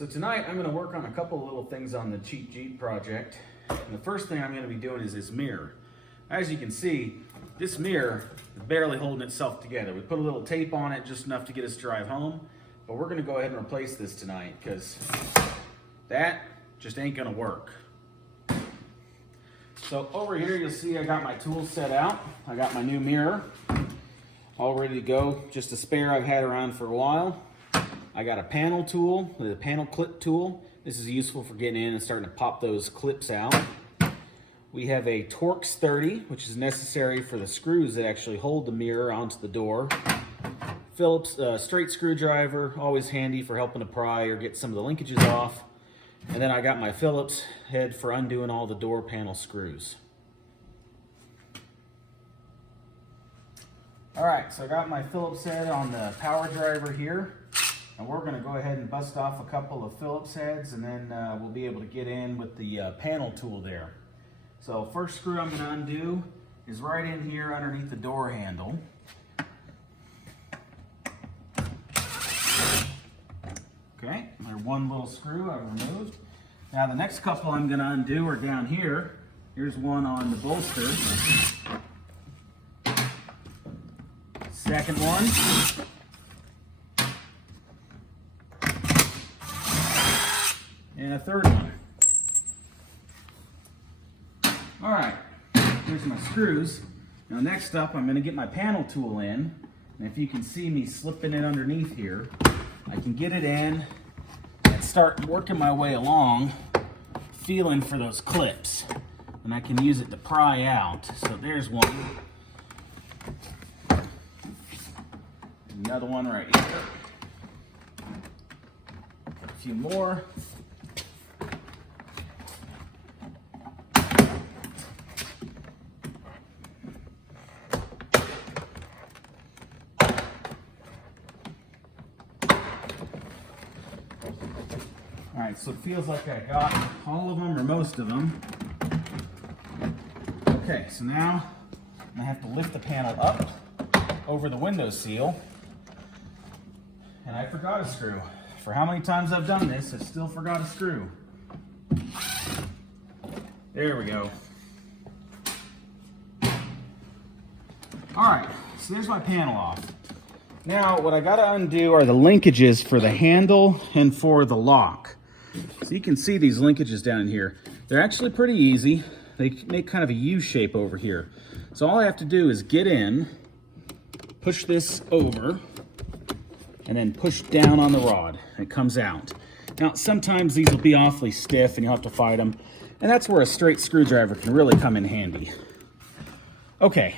So tonight I'm going to work on a couple of little things on the cheap Jeep project. And the first thing I'm going to be doing is this mirror. As you can see, this mirror is barely holding itself together. We put a little tape on it just enough to get us to drive home, but we're going to go ahead and replace this tonight because that just ain't going to work. So over here you'll see I got my tools set out. I got my new mirror all ready to go, just a spare I've had around for a while. I got a panel tool, the panel clip tool. This is useful for getting in and starting to pop those clips out. We have a Torx 30, which is necessary for the screws that actually hold the mirror onto the door. Phillips straight screwdriver, always handy for helping to pry or get some of the linkages off. And then I got my Phillips head for undoing all the door panel screws. All right, so I got my Phillips head on the power driver here. And we're going to go ahead and bust off a couple of Phillips heads, and then we'll be able to get in with the panel tool there. So first screw I'm going to undo is right in here underneath the door handle. Okay, there's one little screw I've removed. Now the next couple I'm going to undo are down here. Here's one on the bolster. Second one. And a third one. All right, here's my screws. Now next up, I'm gonna get my panel tool in. And if you can see me slipping it underneath here, I can get it in and start working my way along, feeling for those clips. And I can use it to pry out. So there's one. Another one right here. A few more. All right, so it feels like I got all of them or most of them. Okay, so now I have to lift the panel up over the window seal. And I forgot a screw. For how many times I've done this, I still forgot a screw. There we go. All right, so there's my panel off. Now, what I gotta undo are the linkages for the handle and for the lock. So you can see these linkages down here. They're actually pretty easy. They make kind of a U shape over here. So all I have to do is get in, push this over, and then push down on the rod. It comes out. Now, sometimes these will be awfully stiff and you'll have to fight them. And that's where a straight screwdriver can really come in handy. Okay,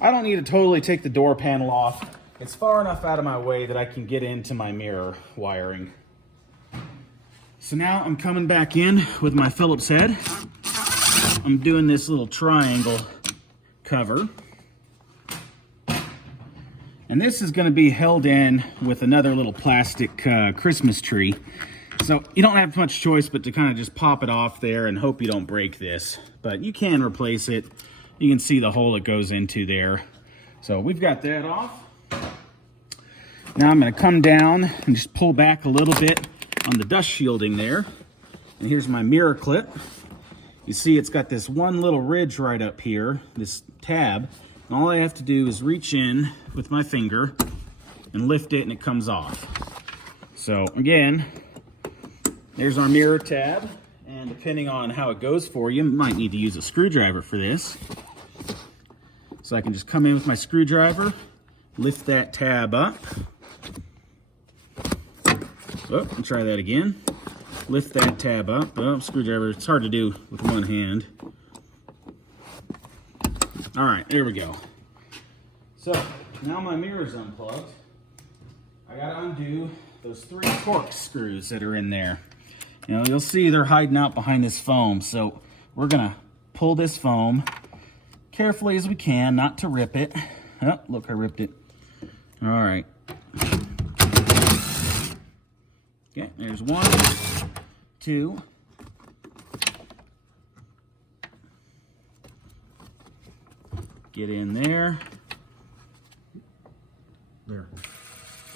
I don't need to totally take the door panel off. It's far enough out of my way that I can get into my mirror wiring. So now I'm coming back in with my Phillips head. I'm doing this little triangle cover. And this is going to be held in with another little plastic Christmas tree. So you don't have much choice but to kind of just pop it off there and hope you don't break this. But you can replace it. You can see the hole it goes into there. So we've got that off. Now I'm going to come down and just pull back a little bit on the dust shielding there. And here's my mirror clip. You see it's got this one little ridge right up here, this tab. And all I have to do is reach in with my finger and lift it and it comes off. So again, there's our mirror tab. And depending on how it goes for you, you might need to use a screwdriver for this. So I can just come in with my screwdriver, lift that tab up. Oh, I'll try that again. Lift that tab up. Oh, screwdriver, it's hard to do with one hand. All right, there we go. So now my mirror's unplugged. I gotta undo those 3 Torx screws that are in there. You know, you'll see they're hiding out behind this foam. So we're gonna pull this foam carefully as we can, not to rip it. Oh, look, I ripped it. All right. Okay, there's 1, 2. Get in there. There.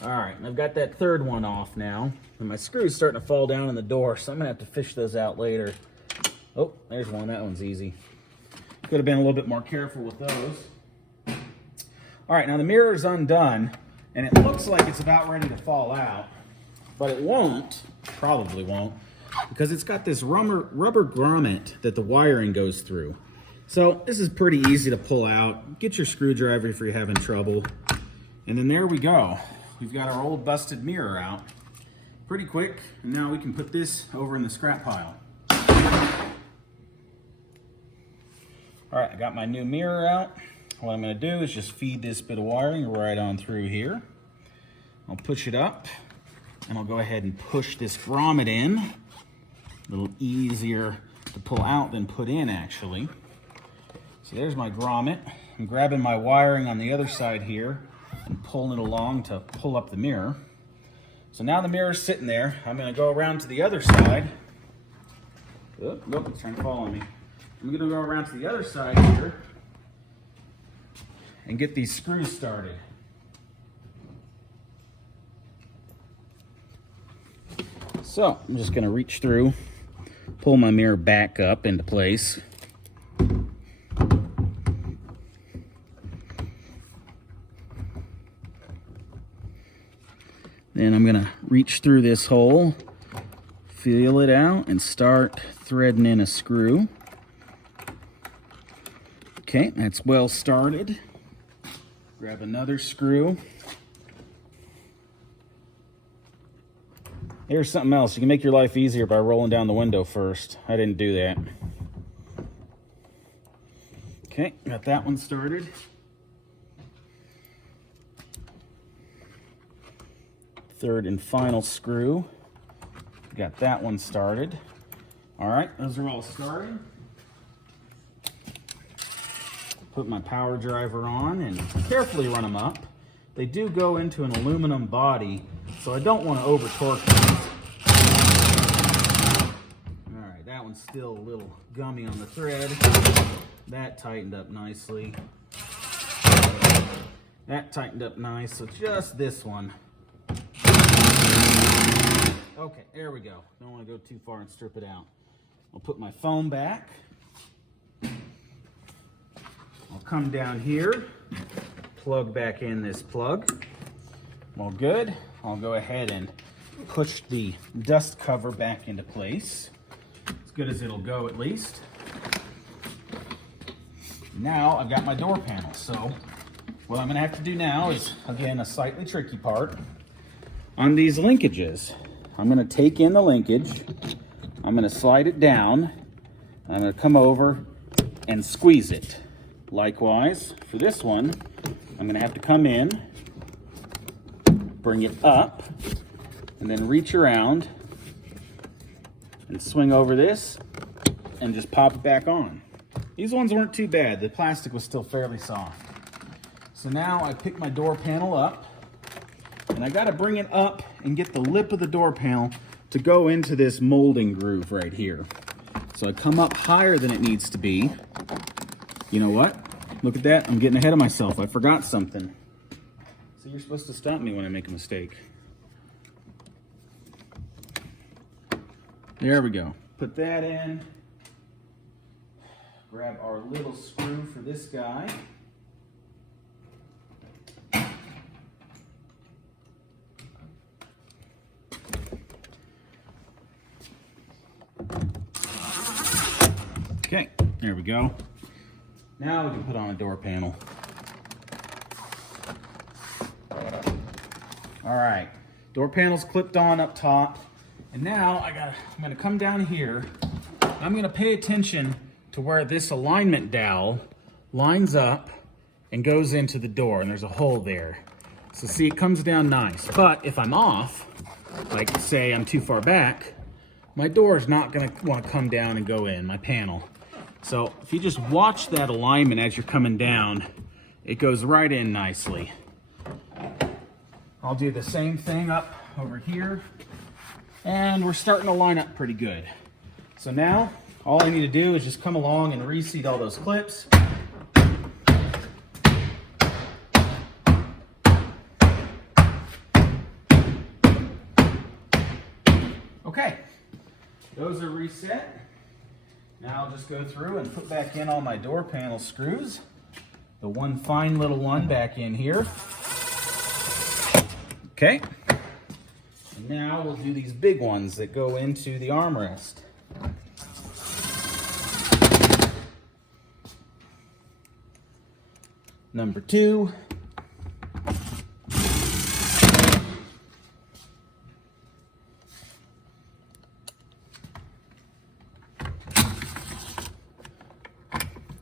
All right, I've got that third one off now. And my screw's starting to fall down in the door, so I'm gonna have to fish those out later. Oh, there's one. That one's easy. Could have been a little bit more careful with those. All right, now the mirror is undone, and it looks like it's about ready to fall out, but it won't, probably won't, because it's got this rubber grommet that the wiring goes through. So this is pretty easy to pull out. Get your screwdriver if you're having trouble. And then there we go. We've got our old busted mirror out. Pretty quick, and now we can put this over in the scrap pile. All right, I got my new mirror out. What I'm gonna do is just feed this bit of wiring right on through here. I'll push it up, and I'll go ahead and push this grommet in. A little easier to pull out than put in, actually. So there's my grommet. I'm grabbing my wiring on the other side here and pulling it along to pull up the mirror. So now the mirror's sitting there. I'm gonna go around to the other side. Oh, nope, it's trying to fall on me. I'm gonna go around to the other side here and get these screws started. So I'm just gonna reach through, pull my mirror back up into place. Then I'm gonna reach through this hole, feel it out, and start threading in a screw. Okay, that's well started. Grab another screw. Here's something else. You can make your life easier by rolling down the window first. I didn't do that. Okay, got that one started. Third and final screw. Got that one started. All right, those are all started. Put my power driver on and carefully run them up. They do go into an aluminum body, so I don't want to over torque them. All right, that one's still a little gummy on the thread. That tightened up nicely. That tightened up nice, so just this one. Okay, there we go. Don't want to go too far and strip it out. I'll put my foam back. I'll come down here, plug back in this plug. All good. I'll go ahead and push the dust cover back into place. As good as it'll go, at least. Now I've got my door panel. So what I'm going to have to do now is, again, a slightly tricky part. On these linkages, I'm going to take in the linkage. I'm going to slide it down. I'm going to come over and squeeze it. Likewise, for this one, I'm going to have to come in, bring it up, and then reach around and swing over this and just pop it back on. These ones weren't too bad. The plastic was still fairly soft. So now I pick my door panel up, and I got to bring it up and get the lip of the door panel to go into this molding groove right here. So I come up higher than it needs to be. You know what? Look at that. I'm getting ahead of myself. I forgot something. So you're supposed to stop me when I make a mistake. There we go. Put that in. Grab our little screw for this guy. Okay, there we go. Now we can put on a door panel. All right, door panel's clipped on up top. And now I'm gonna come down here. I'm gonna pay attention to where this alignment dowel lines up and goes into the door, and there's a hole there. So see, it comes down nice. But if I'm off, like say I'm too far back, my door is not gonna wanna come down and go in, my panel. So if you just watch that alignment as you're coming down, it goes right in nicely. I'll do the same thing up over here, and we're starting to line up pretty good. So now, all I need to do is just come along and reseat all those clips. Those are reset. Now I'll just go through and put back in all my door panel screws. The one fine little one back in here. Okay. And now we'll do these big ones that go into the armrest. Number 2.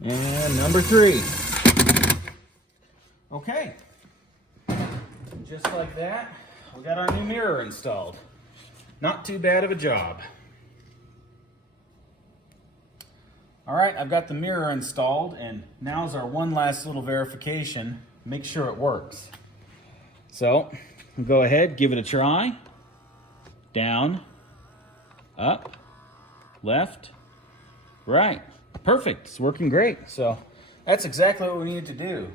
And number 3. Okay. Just like that, we got our new mirror installed. Not too bad of a job. All right, I've got the mirror installed, and now's our one last little verification. Make sure it works. So, we'll go ahead, give it a try. Down, up, left, right. Perfect, it's working great. So, that's exactly what we needed to do.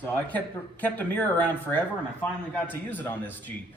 So I kept a mirror around forever, and I finally got to use it on this Jeep.